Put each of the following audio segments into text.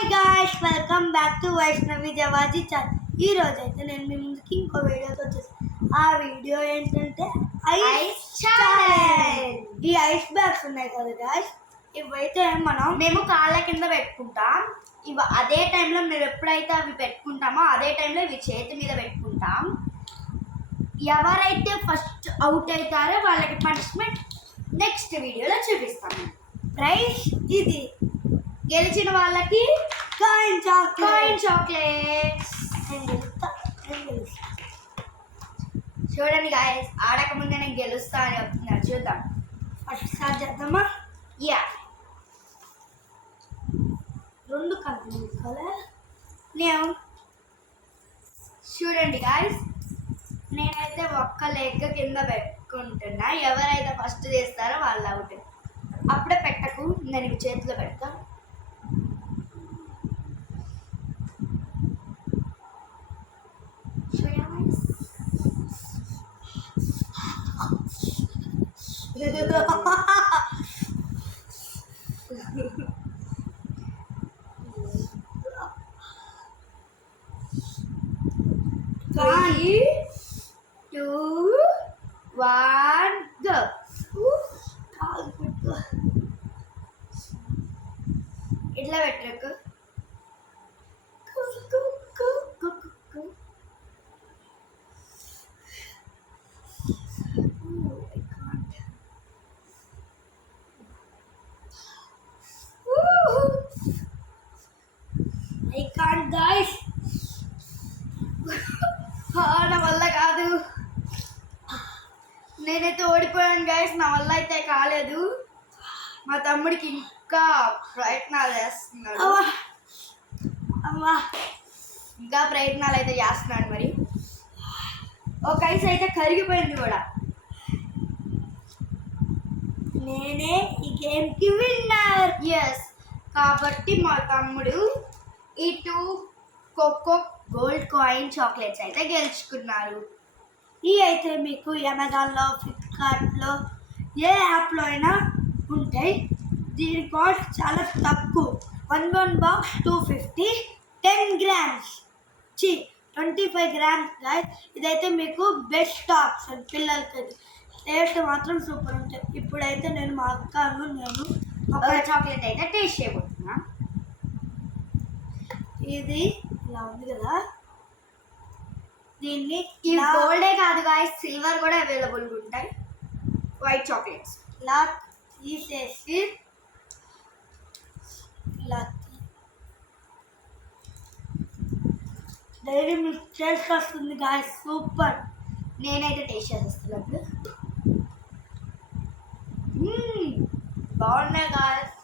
Hi guys, welcome back to Vaishnavi Javaji channel. ఈ రోజు అయితే నేను మీ ముందుకి ఇంకో వీడియోతో వచ్చేసాను. ఆ వీడియో ఏంటంటే ఐస్ ఛాలెంజ్. ఈ ఐస్ బ్యాగ్స్ ఉన్నాయి కదా గాయ్స్, ఇవైతే మేము కాళ్ళ కింద పెట్టుకుంటాం. ఇవి అదే టైంలో మేము ఎప్పుడైతే అవి పెట్టుకుంటామో అదే టైంలో ఇవి చేతి మీద పెట్టుకుంటాం. ఎవరైతే ఫస్ట్ అవుట్ అవుతారో వాళ్ళకి పనిష్మెంట్ నెక్స్ట్ వీడియోలో చూపిస్తాము. ప్రైజ్ ఇది, గెలిచిన వాళ్ళకి కాయిన్ చాక్లెట్స్. చూడండి గాయస్, ఆడకముందే నేను గెలుస్తా అని చెప్తున్నారు. చూద్దాం, ఫస్ట్ స్టార్ట్ చేద్దామా? యా, రెండు కళ్ళు తీసుకోలే నేను. చూడండి గాయస్, నేనైతే ఒక్క లెగ్ కింద పెట్టుకుంటున్నా. ఎవరైతే ఫస్ట్ చేస్తారో వాళ్ళు అవుట్. అప్పుడే పెట్టకు, నేను ఇవి చేతిలో పెడతా. Three, 2, 1, go. ఇట్లా పెట్టకు. I can't guys. నా వల్ల కాదు, నేనైతే ఓడిపోయాను గైస్. నా వల్ల అయితే కాలేదు. మా తమ్ముడికి ఇంకా ప్రయత్నాలు చేస్తున్నాడు, ఇంకా ప్రయత్నాలు అయితే చేస్తున్నాడు. మరి ఒక ఐస్ అయితే కరిగిపోయింది కూడా. నేనే ఈ గేమ్కి విన్నర్. ఎస్, కాబట్టి మా తమ్ముడు ఈ 2 కోకో గోల్డ్ కాయిన్ చాక్లెట్స్ అయితే గెలుచుకున్నారు. ఇవి అయితే మీకు అమెజాన్లో, ఫ్లిప్కార్ట్లో, ఏ యాప్లో అయినా ఉంటాయి. దీని కాస్ట్ చాలా తక్కువ. 1 బాక్స్ 250, 10 గ్రామ్స్ 25 గ్రామ్స్ గాయస్. ఇదైతే మీకు బెస్ట్ ఆప్షన్ పిల్లలకి. టేస్ట్ మాత్రం సూపర్ ఉంటాయి. ఇప్పుడైతే నేను మా అక్కను నేను ఒక చాక్లెట్ అయితే టేస్ట్ చేయబోతున్నా. ఇది ఇలా ఉంది కదా, దీన్ని ఇవి గోల్డే కాదు గాయస్, సిల్వర్ కూడా అవైలబుల్గా ఉంటాయి. వైట్ చాక్లెట్స్ ఇలా తీసేసి ఇలా డైరీ మిల్క్ టేస్ట్ వస్తుంది గాయస్, సూపర్. నేనైతే టేస్ట్ చేసేస్తున్నాను. బాగున్నాయి గాయస్.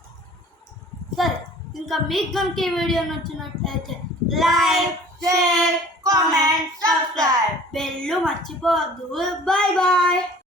సరే, ఇంకా మీకు కనుక ఈ వీడియో నచ్చినట్లయితే like, share, comment, subscribe, bell మర్చిపోవద్దు.